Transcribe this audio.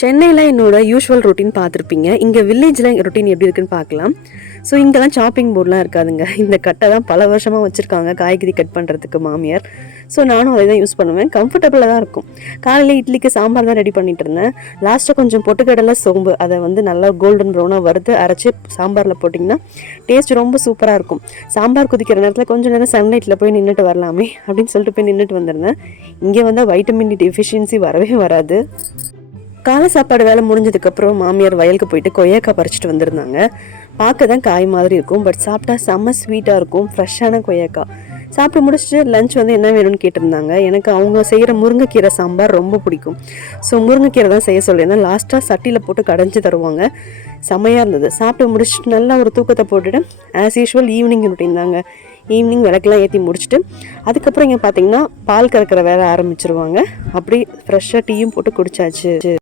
சென்னையில் என்னோட usual routine பார்த்துருப்பீங்க. இங்கே வில்லேஜில் ரொட்டீன் எப்படி இருக்குன்னு பார்க்கலாம். ஸோ இங்கெல்லாம் சாப்பிங் போர்ட்லாம் இருக்காதுங்க. இந்த கட்டை தான் பல வருஷமாக வச்சுருக்காங்க காய்கறி கட் பண்ணுறதுக்கு மாமியார். ஸோ நானும் அதை தான் யூஸ் பண்ணுவேன். கம்ஃபர்டபுளாக தான் இருக்கும். காலையில் இட்லிக்கு சாம்பார் தான் ரெடி பண்ணிட்டு இருந்தேன். லாஸ்ட்டாக கொஞ்சம் பொட்டுக்கடலை சோம்பு அதை நல்லா கோல்டன் ப்ரௌனாக வறுத்து அரைச்சி சாம்பாரில் போட்டிங்கன்னா டேஸ்ட் ரொம்ப சூப்பராக இருக்கும். சாம்பார் கொதிக்கிற நேரத்தில் கொஞ்சம் நேரம் சன்லைட்டில் போய் நின்றுட்டு வரலாமே அப்படின்னு சொல்லிட்டு போய் நின்றுட்டு வந்திருந்தேன். இங்கே வைட்டமின் டி டெஃபிஷியன்சி வரவே வராது. காலை சாப்பாடு வேலை முடிஞ்சதுக்கப்புறம் மாமியார் வயலுக்கு போயிட்டு கொய்யாக்காய் பறிச்சிட்டு வந்திருந்தாங்க. பார்க்க தான் காய் மாதிரி இருக்கும், பட் சாப்பிட்டா செம்ம ஸ்வீட்டாக இருக்கும். ஃப்ரெஷ்ஷான கொய்யாக்காய் சாப்பிட்டு முடிச்சுட்டு லஞ்ச் என்ன வேணும்னு கேட்டிருந்தாங்க. எனக்கு அவங்க செய்கிற முருங்கைக்கீரை சாம்பார் ரொம்ப பிடிக்கும். ஸோ முருங்கைக்கீரை தான் செய்ய சொல்லியிருந்தேன். லாஸ்ட்டாக சட்டியில் போட்டு கடைஞ்சி தருவாங்க. செம்மையாக இருந்தது. சாப்பிட்டு முடிச்சுட்டு நல்லா ஒரு தூக்கத்தை போட்டுட்டு ஆஸ் யூஷுவல் ஈவினிங் ரொட்டீன் தாங்க. ஈவினிங் விளக்கெல்லாம் ஏற்றி முடிச்சுட்டு அதுக்கப்புறம் இங்கே பார்த்தீங்கன்னா பால் கறக்கிற வேலை ஆரம்பிச்சிருவாங்க. அப்படி ஃப்ரெஷ்ஷாக டீயும் போட்டு குடிச்சாச்சு.